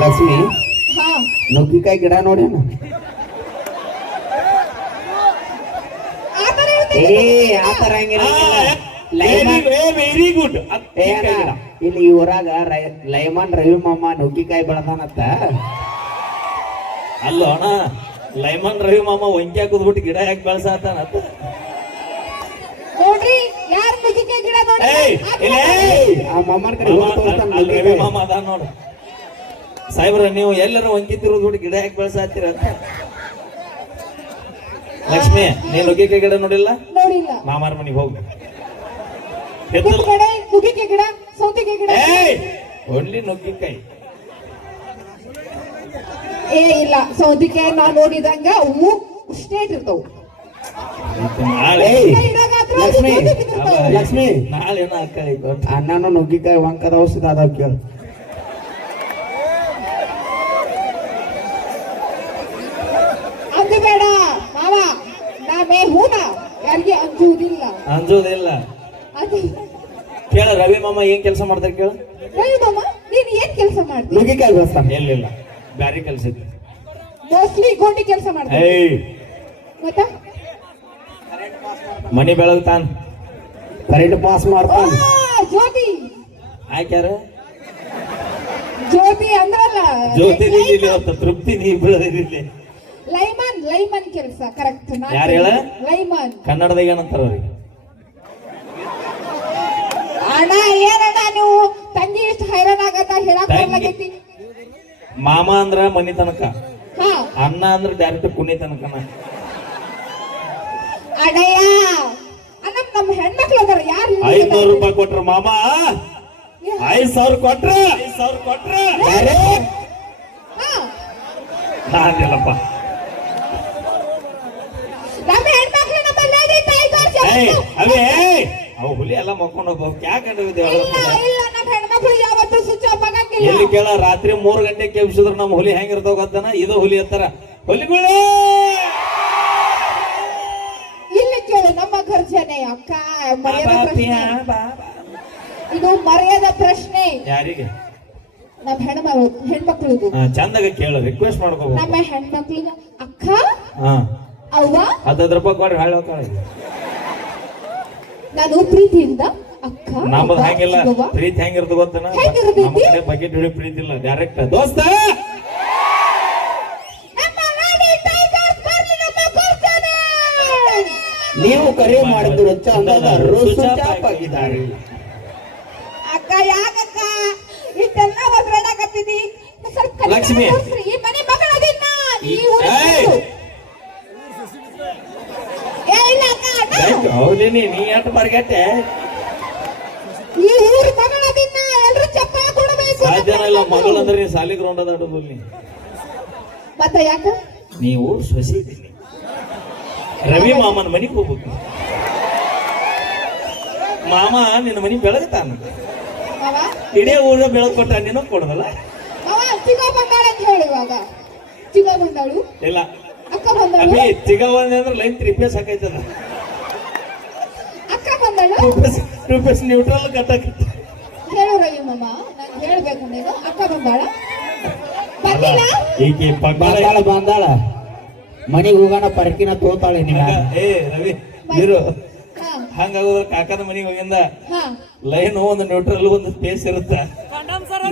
ಲಕ್ಷ್ಮಿ ಹಾ. ನುಗ್ಗಿಕಾಯಿ ಗಿಡ ನೋಡ್ಯಾನ ಆ ಥರ ಹೇಳ್ತೀನಿ. ಏ ಆ ತರ ಹಂಗಿರಂಗಿಲ್ಲ ಲೈಮನ್ ವೆರಿ ಗುಡ್. ಇಲ್ಲಿ ಈ ಊರಾಗ ರೈ- ಲೈಮನ್ ರವಿ ಮಾಮ ನುಗ್ಗಿಕಾಯಿ ಬೆಳದಾನತ್ತ ಅಲ್ಲ ಅಣ್ಣ ಲೈಮನ್ ರವಿ ಮಾಮ ಒಂಕಿ ಹಾಕುದ್ಬಿಟ್ಟು ಗಿಡ ಯಾಕೆ ಬೆಳ್ಸಾತಾನ ನೋಡ್ರಿ ಯಾರ್ ನುಗ್ಗಿಕಾಯಿ ಗಿಡ ನೋಡಿ ಆ ಮಾಮನ ಕಡೆ ರವಿ ಮಾಮ ಅದ ನೋಡು. ಸಾಹೇಬ್ರ ನೀವು ಎಲ್ಲರೂ ಒಂಕಿ ನೋಡಿ ಗಿಡ ಯಾಕೆ ಬೆಳ್ಸಾತೀರ ಅಂತ. ಲಕ್ಷ್ಮಿ ನೀನ್ ನುಗ್ಗಿಕಾಯಿ ಗಿಡ ನೋಡಿಲ್ಲ? ನೋಡಿಲ್ಲ. ಮಾಮಾರ ಮನೆಗೆ ಹೋಗ. ಕಡೆ ನುಗ್ಗಿಕಾಯಿ ಗಿಡ ಸೌತಿಕಾಯಿ ಗಿಡ. ಏಯ್! ಓನ್ಲಿ ನುಗ್ಗಿಕಾಯಿ. ಏ ಇಲ್ಲ ಸೌತಿಕಾಯಿ ನಾ ನೋಡಿದಂಗ ಅವು ಸ್ಟೇಟ್ ಇರ್ತಾವ. ಲಕ್ಷ್ಮಿ. ಲಕ್ಷ್ಮಿ ನಾಳೆ ಅಣ್ಣನು ನುಗ್ಗಿಕಾಯಿ ವಂಕದ ಔಷಧ ಅದಾವ ಕೇಳು ಅದು ಬೇಡ ಮಾವ ನಾವೇ ಹೂನ? ಯಾರಿಗೆ ಅಂಜುವುದಿಲ್ಲ ಅಂಜೋದಿಲ್ಲ. ಅದು ಕೇಳ ರವಿ ಮಾಮ ಏನ್ ಕೆಲಸ ಮಾಡ್ತಾರೆ ಕೇಳ. ರವಿ ಮಾಮ ನೀನ್ ಏನ್ ಕೆಲಸ ಮಾಡಿ ನುಗ್ಗಿಕಾಯಿ ಬೆಳೆಸ್ತಾನ ಎಲ್ಲಿಲ್ಲ. ಬ್ಯಾರಿ ಕೆಲಸ ಐತಿ ಮೋಸ್ಟ್ಲಿ ಗೋಂಡಿ ಕೆಲಸ ಮಾಡಿ ಏಯ್. ಮತ್ತ ಮನಿ ಬೆಳಗ್ತಾನ ಕರೆಂಟ್ ಪಾಸ್ ಮಾಡ್ತಾನ. ಜ್ಯೋತಿ. ಆಯ್ಕ್ಯಾರ ಜ್ಯೋತಿ ಅಂದ್ರಲ್ಲ. ಜ್ಯೋತಿ ಅವತ್ತ ತೃಪ್ತಿ ನೀ ಬೆಳೆದಿಲ್ಲಿ ಲೈಮನ್ ಲೈಮನ್ ಕೆಲಸ ಕರೆಕ್ಟ್ ಯಾರು ಹೇಳ? ಲೈಮನ್. ಕನ್ನಡದಾಗ ಏನಂತಾರ ಅವ್ರಿಗೆ? ಅಣ್ಣ ಏನಣ್ಣ ನೀವು? ತಂಗಿ ಎಷ್ಟು ಹೈರಾಣ ಆಗತ್ತ ಹೇಳಕ್? ಬರ್ಲಾಗೈತಿ ಮಾಮ ಅಂದ್ರ ಮನಿ ತನಕ. ಹಾ. ಅಣ್ಣ ಅಂದ್ರ ಡೈರೆಕ್ಟ್ ಕುನಿ ತನಕನ. ಅಡಯ್ಯ ಅಣ್ಣ ನಮ್ಮ ಹೆಣ್ಮಕ್ಳು ಅದಾರ ಯಾರು ಐದ್ನೂರು ರೂಪಾಯಿ ಕೊಟ್ರ ಮಾಮ. ಐದ್ ಸಾವಿರ ಕೊಟ್ರ. ಐದ್ ಸಾವಿರ ಕೊಟ್ರ. ನಾನಿಲ್ಲಪ್ಪ ಅವೇ ಅವು ಹುಲಿ ಎಲ್ಲ ಮಕ್ಕೊಂಡು ಹೋಗ್ಬೇಕು ಯಾಕೆ ಇಲ್ಲ ಇಲ್ಲ ನಮ್ಮ ಹೆಣ್ಮಕ್ಳು ಯಾವತ್ತೂ ಸ್ವಿಚ್ ಆಫ್ ಆಗಂಗಿಲ್ಲ. ಎಲ್ಲಿ ಕೇಳ ರಾತ್ರಿ ಮೂರ್ ಗಂಟೆ ಕೇಳಿಸಿದ್ರು ನಮ್ಮ ಹುಲಿ ಹೆಂಗಿರ್ತಾವ ಗೊತ್ತಾನ? ಇದು ಹುಲಿ ಅಂತಾರ. ಹುಲಿಗಳು ಇಲ್ಲಿ ಕೇಳು ನಮ್ಮ ಖರ್ಚನೆ ಅಕ್ಕ ಮರ್ಯಾದ ಪ್ರಶ್ನೆ. ಇದು ಮರ್ಯಾದ ಪ್ರಶ್ನೆ. ಯಾರಿಗೆ? ನಮ್ಮ ಹೆಣ್ಮಕ್ಳು ಹೆಣ್ಮಕ್ಳಿಗೂ. ಚಂದಾಗ ಕೇಳು ರಿಕ್ವೆಸ್ಟ್ ಮಾಡ್ಕೋಬೇಕು. ನಮ್ಮ ಹೆಣ್ಮಕ್ಳಿಗೆ ಅಕ್ಕ ಅವ್ವ. ರೂಪಾಯಿ ಕೊಡ್ರಿ ಹಾಳು ನಾನು ಪ್ರೀತಿಯಿಂದ ಅಕ್ಕ ನಮ್ಮದು ಅವ್ವ, ಹಂಗಿಲ್ಲ ಪ್ರೀತಿ ಹೆಂಗಿರ್ತದ ಗೊತ್ತನ ಹೆಂಗಿರ್ತೈತಿ? ಬಕೆಟ್ ಹಿಡಿ ಪ್ರೀತಿ? ಇಲ್ಲ ಡೈರೆಕ್ಟ್ ದೋಸ್ತ! ನೀವು ಕರೆ ಮಾಡಿದ್ರು ಚಂದದಾರರು ಆಗಿದ್ದಾರೆ. ಅಕ್ಕ ಯಾಕಕ್ಕ? ಇಷ್ಟೆಲ್ಲ ಒದ್ರಾಡಕತ್ತಿದಿ ಸ್ವಲ್ಪ ಲಕ್ಷ್ಮಿ. ಈ ಮನೆ ಮಗಳದಿನ್ನ ಈ ಊರಿನ ಏಯ್! ಮಗಳು. ಏ ಇಲ್ಲ ಅಕ್ಕ ಹೌದೇನಿ ನೀ ಅಂತ ಬರ್ಗಟ್ಟೆ ಈ ಊರ ಮಗಳದಿನ್ನ ಎಲ್ರು ಚಪ್ಪಾಳೆ ಕೊಡಬೇಕು ಇಲ್ಲ ಮಗಳು ಅಂದ್ರೆ ನೀ ಸಾಲಿ ಗ್ರೌಂಡ್ ನೀ ಮತ್ತ ಯಾಕ? ನೀವು ಸೊಸಿ ಇದ್ದೀನಿ. ರವಿ ಮಾಮನ ಮನಿಗೆ ಹೋಗ್ಬೇಕು. ಮಾಮ ನಿನ್ನ ಮನಿ ಬೆಳಗ್ತಾನ ಇಡೀ ಊರ ಬೆಳಗ್ ಕೊಟ್ಟ ನೀನು ಕೊಡದಲ್ಲ? ಚಿಕ್ಕ ಬಂದಾಳ ಅಂತ ಹೇಳು ಇವಾಗ. ಬಂದಾಳು ಇಲ್ಲ. ಅಕ್ಕ ಬಂದಾಳು ಅಂದ್ರೆ ಲೈನ್ ತ್ರಿಪೇ ಹಾಕೈತದ. ರೂಪೇಸ್ ನ್ಯೂಟ್ರಲ್ ಹೇಳು ಮಾಮ ನಾನು ಹೇಳ್ಬೇಕು ನೀನು. ಅಕ್ಕ ಬಂದಾಳ? ಬಂದಿಲ್ಲ? ಈಕೆ ಪಗ್ಗಾಳ ಬಂದಾಳ ಬಂದಾಳ. ಮನೆಗೆ ಹೋಗೋಣ ಪರಕಿನ ತೋತಾಳೆ ನೀವು ಏ ರವಿ ನೀರು ಹಾ. ಹಂಗಾಗೋದ್ರ ಕಾಕನ ಮನಿಗೆ ಹೋಗಿಂದ ಹಾ. ಲೈನ್ ಒಂದು ನ್ಯೂಟ್ರಲ್ ಒಂದು ಪೇಸ್ ಇರುತ್ತ.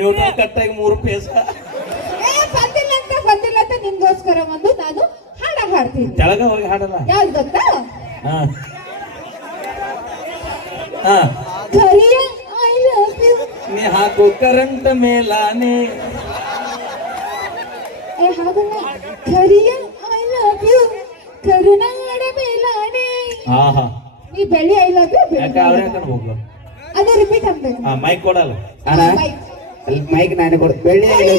ನ್ಯೂಟ್ರಲ್ ಕಟ್ಟಾಗಿ ಮೂರು ಪೇಸ್ ಏ ಬಂದಿಲ್ಲ ಅಂತ ಬಂದಿಲ್ಲ ಅಂತ ನಿಮ್ಗೋಸ್ಕರ ಒಂದು ನಾನು ಹಾಡ ಹಾಡ್ತೀನಿ ಕೆಳಗ ಹೋಗಿ ಹಾಡಲ್ಲ. ಯಾವ್ದು ಗೊತ್ತಾ? ಹಾ. ಕರಿಯ ಐ ಲವ್ ಯು ನೀ ಹಾಕು ಕರೆಂಟ್ ಮೇಲಾನೆ. ಏ ಹಾಗಲ್ಲ. ಕರಿಯ ಐ ಲವ್ ಯು ಕರುನಾಡ ಮೇಲಾನೆ. ಹಾ ಹಾ. ನೀ ಬೆಳ್ಳಿ ಐ ಲವ್ ಯು ಯಾಕ ಅವ್ರ ಯಾಕಂಡ್ ಹೋಗ್ಲು? ಅದು ರಿಪೀಟ್ ಆಗ್ಬೇಕು. ಹಾ ಮೈಕ್ ಕೊಡಲ್ಲ. ಅಣ್ಣ ಅಲ್ಲಿ ಮೈಕ್ ನಾನು ಕೊಡ. ಬೆಳ್ಳಿ ಮೇಲೆ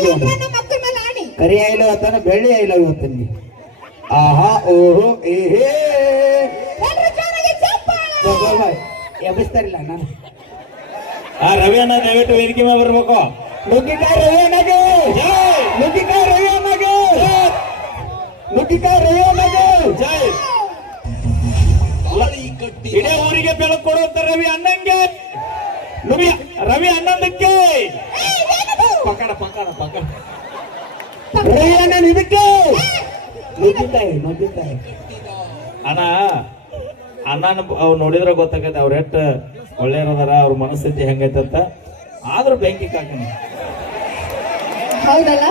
ಆಣಿ ಕರಿ ಐಲವ್ ಅಂತಾನೆ ಬೆಳ್ಳಿ ಐಲವ್ ಅಂತೀನಿ. ಆಹಾ ಓಹೋ ಏಹೇ. ಎಬ್ಬಿಸ್ತಾರಿಲ್ಲ ನಾನು. ಆ ರವಿ ಅಣ್ಣ ದಯವಿಟ್ಟು ವೇದಿಕೆ ಮೇಲೆ ಬರ್ಬೇಕು. ನುಗ್ಗಿಕಾಯಿ ರವಿ ಅಣ್ಣಗೆ ಜೈ! ನುಗ್ಗಿಕಾಯಿ ರವಿ ಅಣ್ಣಗೆ ನುಗ್ಗಿಕಾಯಿ ರವಿ ಅಣ್ಣಗೆ ಜೈ ಇಡೀ ಊರಿಗೆ ಬೆಳಕು ಕೊಡುವಂತ ರವಿ ಅಣ್ಣಂಗೆ. ರವಿ ರವಿ ಅಣ್ಣಂದಕ್ಕೆ? ಪಕಡ ಪಕಡ ಪಕಡ. ರವಿ ಅಣ್ಣ ಇದಕ್ಕೆ. ನುಗ್ಗಿಕಾಯಿ ನುಗ್ಗಿಕಾಯಿ ಅಣ್ಣ ಅಣ್ಣನ ಅವ್ರು ನೋಡಿದ್ರೆ ಗೊತ್ತಾಗೈತೆ ಅವ್ರ ಎಷ್ಟು ಒಳ್ಳೆಯವರದಾರ ಅವ್ರ ಮನಸ್ಥಿತಿ ಹೆಂಗೈತೆ ಅಂತ. ಆದ್ರೂ ಬೆಂಕಿ ಕಾಕನ ಹೌದಲ್ಲ?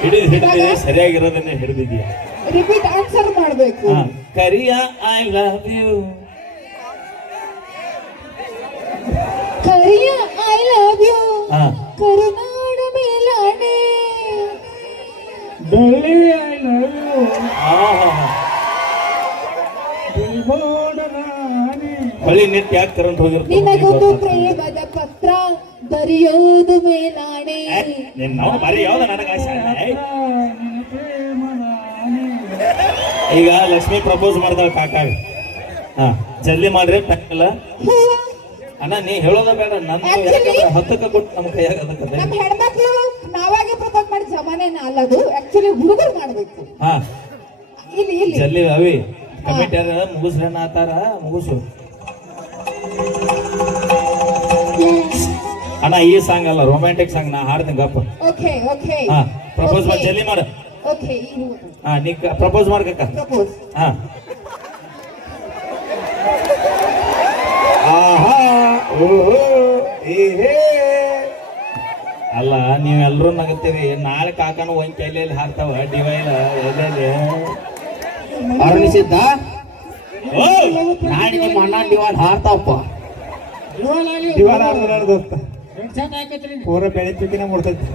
ಹಿಡಿದು ಹಿಡಿದಿದೆ ಸರಿಯಾಗಿರೋದನ್ನೇ ಹಿಡಿದಿದ್ಯಾ ರಿಪೀಟ್ ಆನ್ಸರ್ ಮಾಡ್ಬೇಕು. ಕರಿಯ I love you Kariya I love you ಕರುನಾಡ ಮೇಲಾನೆ ಬೆಳ್ಳಿ ಐ ಲವ್ ಯು ಆಹಾ. ಬಿಲ್ಬೋರ್ಡ್ ನಿಂತು ಯಾಕೆ ಕರೆಂಟ್ ಹೋಗಿರ್ತಾವ ನಿನಗೊಂದು ಪ್ರೇಮದ ಪತ್ರ ಬರೆಯೋದು ಮೇಲಾಣೆ. ನಾವು ಬರೀ ಯಾವ್ದ ನನಗ ಆಸೆ ನಿನ್ನ ಪ್ರೇಮ ಈಗ ಲಕ್ಷ್ಮಿ ಪ್ರಪೋಸ್ ಮಾಡ್ದಾಳ ಕಾಕ. ಹಾ ಜಲ್ದಿ ಮಾಡ್ರಿ ಅಣ್ಣ ನೀ ಹೇಳೋದ ಬೇಡ ಯಾಕಂದ್ರೆ ಹತ್ತಕ್ಕ ಕೊಟ್ಟು ನಮ್ಮ ಕೈಯಾಗ ಅದಕ್ಕೆ ನಮ್ಮ ಹೆಣ್ಮಕ್ಳು ನಾವಾಗೆ ಪ್ರಪೋಸ್ ಮಾಡಿ ಜಮಾನೆ ಅಲ್ಲ ಅದು. ಆಕ್ಚುಲಿ ಹುಡುಗರು ಮಾಡ್ಬೇಕು. ಹಾ. ಇಲ್ಲಿ ಇಲ್ಲಿ. ಜಲ್ದಿ ಅವಿ. ಕಮಿಟಿ ಮುಗಿಸ್ರಣ್ಣ ಆತಾರ ಮುಗಿಸು ಅಣ್ಣ ಈ ಸಾಂಗ್ ಅಲ್ಲ ರೊಮ್ಯಾಂಟಿಕ್ ಸಾಂಗ್ ನಾ ಹಾಡ್ತೀನಿ ಗಪ್ಪ. ಓಕೆ ಓಕೆ ಹಾ ಪ್ರಪೋಸ್ ಮಾಡಿ ಜಲ್ದಿ ಮಾಡ. ಓಕೆ ಹಾ ನೀ ಪ್ರಪೋಸ್ ಮಾಡ್ಕಕ್ಕ ಹಾ. ಆಹಾ ಓಹೋ ಏಹೇ. ಅಲ್ಲ ನೀವೆಲ್ಲರೂ ನಗತ್ತೀರಿ. ನಾಳೆ ಕಾಕನು ಒಂದ್ ಕೈಲಿ ಹಾಕ್ತಾವ ಡಿವೈಲ್ ಎಲ್ಲೆಲ್ಲಿ? ಅರುಣಿಸಿದ್ದ ಓ! ನಾಳೆ ನಿಮ್ಮ ಅಣ್ಣ ಡಿವಾನ್ ಹಾರ್ತಾವಪ್ಪ ಆಡ್ತಾರ ದೋಸ್ತ ಪೂರ ಬೆಳೆ ಚುಕ್ಕಿನ ಮುಡ್ತೈತಿ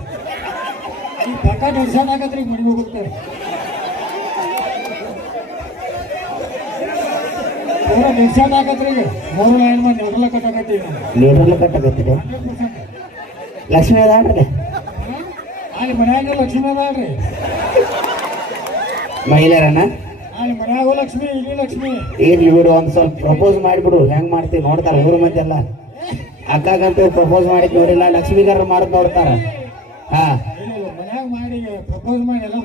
ಈ ಪಕ್ಕ ಹೆಡ್ಸೆಟ್ ಹಾಕತ್ರಿ ಮನೆಗೆ ಹೋಗ್ತಾರೆ ಪೂರ ಮೂರು ಲೈನ್ ಮಂದಿ ನೆಡಲ ಕಟ್ಟಾಗತ್ತಿದೆ ಹಂಡ್ರೆಡ್ ಪರ್ಸೆಂಟ್. ಲಕ್ಷ್ಮಿ ಅದಾಡ್ರಿ ಅಲ್ಲಿ ಮನ್ಯಾಗ ಲಕ್ಷ್ಮಿ ಅದಾಳ್ರಿ ಮಹಿಳೆಯರನ್ನ? ಮನ್ಯಾಗೂ ಲಕ್ಷ್ಮಿ ಇಲ್ಲಿ ಲಕ್ಷ್ಮಿ ಇರ್ಲಿ ಬಿಡು ಒಂದ್ ಸ್ವಲ್ಪ ಪ್ರಪೋಸ್ ಮಾಡಿಬಿಡು. ಹೆಂಗ್ ಮಾಡ್ತೀವಿ ನೋಡ್ತಾರ ಊರ ಮಂದಿ ಎಲ್ಲ ಅಕ್ಕಾಗಂತೂ ಪ್ರಪೋಸ್ ಮಾಡಿದ್ ನೋಡಿಲ್ಲ ಲಕ್ಷ್ಮೀಗಾರ ಮಾಡೋದ್ ನೋಡ್ತಾರ. ಹಾ. ಇಲ್ಲ ಇಲ್ಲ, ಮನ್ಯಾಗ ಮಾಡಿ ಪ್ರಪೋಸ್ ಮಾಡಿ ಎಲ್ಲ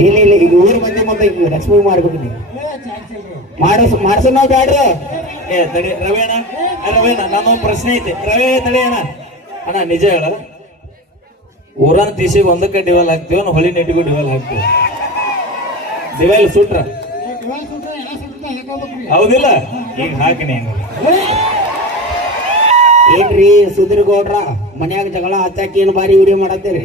ಇಲ್ಲ ಇಲ್ಲ ಈಗ ಊರ ಮಂದಿ ಮುಂದೆ ಈಗ ಲಕ್ಷ್ಮಿ ಮಾಡ್ಬೇಕು ನೀವು. ಮಾಡಿಸ್ ಮಾಡ್ಸೋ ನಾವು ಬ್ಯಾಡ್ರಿ. ಏ ತಡಿ ರವಿ ಅಣ್ಣ ಏ, ರವಿ ಅಣ್ಣ ನನ್ನೊಂದು ಪ್ರಶ್ನೆ ಐತಿ. ರವಿ ತಡಿ ಅಣ್ಣ. ಅಣ್ಣ ನಿಜ ಹೇಳ ಊರನ್ ತೀಸಿಗೆ ಒಂದಕ್ಕೆ ಡಿವಲ್ ಹಾಕ್ತೀವಿ ಹೊಳಿ ನೆಟ್ಟಿಗೂ ಡಿವಲ್ ಹಾಕ್ತೀವಿ ಡಿವೈಲ್ ಸುಟ್ರ ಎಲ್ಲ ಹೌದಿಲ್ಲ? ಈಗ ಹಾಕಿನಿ ಏನ್ರಿ ಸುಧೀರ್ ಗೌಡ್ರ ಮನ್ಯಾಗ ಜಗಳ ಹಚ್ಚಾಕಿ ಏನು ಬಾರಿ ವಿಡಿಯೋ ಮಾಡತ್ತೀರಿ?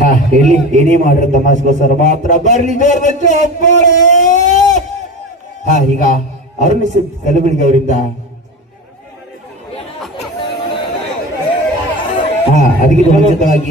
ಹಾ ಇಲ್ಲಿ ಏನೇ ಮಾಡ್ರಿ ತಮಾಸ್ಗೋಸ್ಕರ ಮಾತ್ರ. ಬರ್ಲಿ ಹಾ, ಈಗ ಅರುಣಿಸಿದ್ ಕಲಬುರಗಿ ಅವರಿಂದ ಹಾ ಅದಕ್ಕಿಂತ ಮುಂಚಿತವಾಗಿ